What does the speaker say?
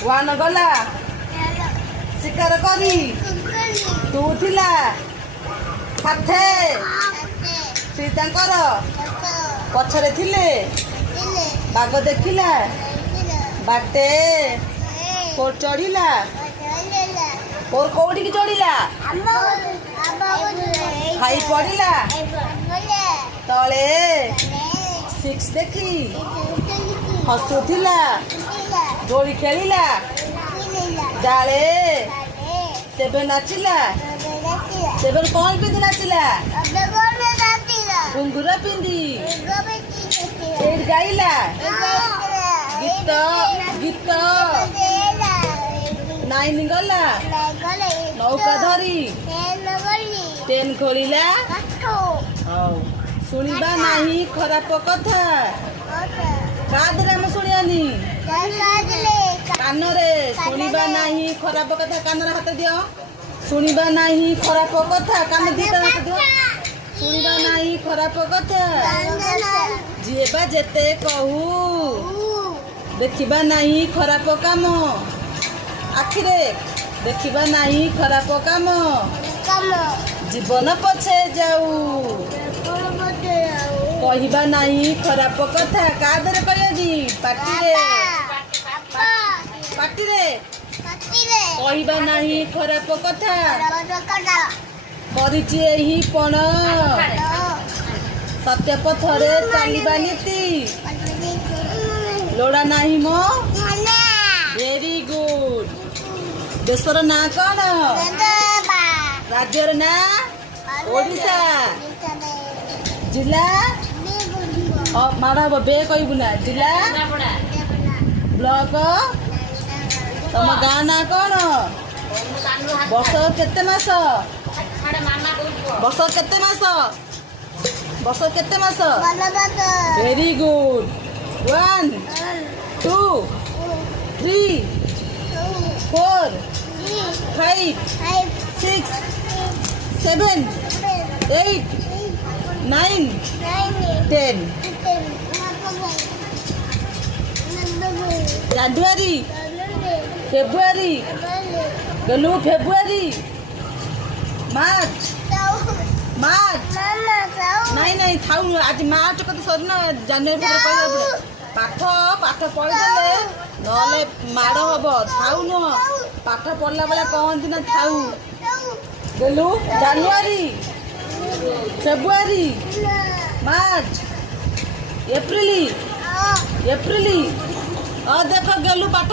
one ଗଲା ଶିକାର କରି ଟୁ ଥିଲା ସାଥେ ସୀତାଙ୍କର ପଛରେ ଥିଲେ ବାଘ ଦେଖିଲା ବାଟେ କୋଉଠି ଚଢିଲା କୋଉଠିକି ଚଢିଲା ଖାଇ ପଡିଲା ତଳେ ସିକ୍ସ ଦେଖି ହସୁଥିଲା ଦୋଳି ଖେଳିଲା ଡାଳେ ସେବେ ନାଚିଲା ସେବେ କଣ ପିନ୍ଧି ନାଚିଲା ଘୁଙ୍ଗୁର ପିନ୍ଧି ଏଇଠି ଗାଇଲା ଗୀତ ଗୀତ ନାଇନ୍ ଗଲା ନୌକା ଧରି ଟେନ୍ ଖୋଳିଲା ହଉ ଶୁଣିବା ନାହିଁ ଖରାପ କଥା କାଦରେ ଆମେ ଶୁଣିବାନି କାନରେ ଶୁଣିବା ନାହିଁ ଖରାପ କଥା କାନରେ ହାତ ଦିଅ ଶୁଣିବା ନାହିଁ ଖରାପ କଥା କାନ ଦିଟା ହାତ ଦିଅ ଶୁଣିବା ନାହିଁ ଖରାପ କଥା ଯିଏ ବା ଯେତେ କହୁ ଦେଖିବା ନାହିଁ ଖରାପ କାମ ଆଖିରେ ଦେଖିବା ନାହିଁ ଖରାପ କାମ ଜୀବନ ପଛେ ଯାଉ କହିବା ନାହିଁ ଖରାପ କଥା କାଦରେ କହିବାନି ପାଟିରେ କହିବା ନାହିଁ ଖରାପ କଥା କରିଛି ଏହି ପଣ ସତ୍ୟ ପଥରେ ଚାଲିବା ନୀତି ଲୋଡ଼ା ନାହିଁ ମୋ ଭେରି ଗୁଡ୍ ଦେଶର ନାଁ କଣ ରାଜ୍ୟର ନାଁ ଓଡ଼ିଶା ଜିଲ୍ଲା ମାଡ଼ ହବ ବେ କହିବୁ ନା ଜିଲ୍ଲା ବ୍ଲକ ତମ ଗାଁ ନାଁ କଣ ବର୍ଷ କେତେ ମାସ ଭେରି ଗୁଡ୍ 1 2 3 4 5 6 7 8 9 10 ଜାନୁଆରୀ ଫେବୃଆରୀ ଗଲୁ ଫେବୃଆରୀ ମାର୍ଚ୍ଚ ନାଇଁ ଥାଉ ଆଜି ମାର୍ଚ୍ଚ କଥା ସରିନା ଜାନୁଆରୀ କହିବାକୁ ପାଠ ପଢିଦେଲେ ନହେଲେ ମାଡ଼ ହବ ଥାଉ ନୁହଁ ପାଠ ପଢିଲା ବେଳେ କହନ୍ତି ନା ଥାଉ ଗଲୁ ଜାନୁଆରୀ ଫେବୃଆରୀ ମାର୍ଚ୍ଚ ଏପ୍ରିଲ ଦେଖ ଗଲୁ ପାଠ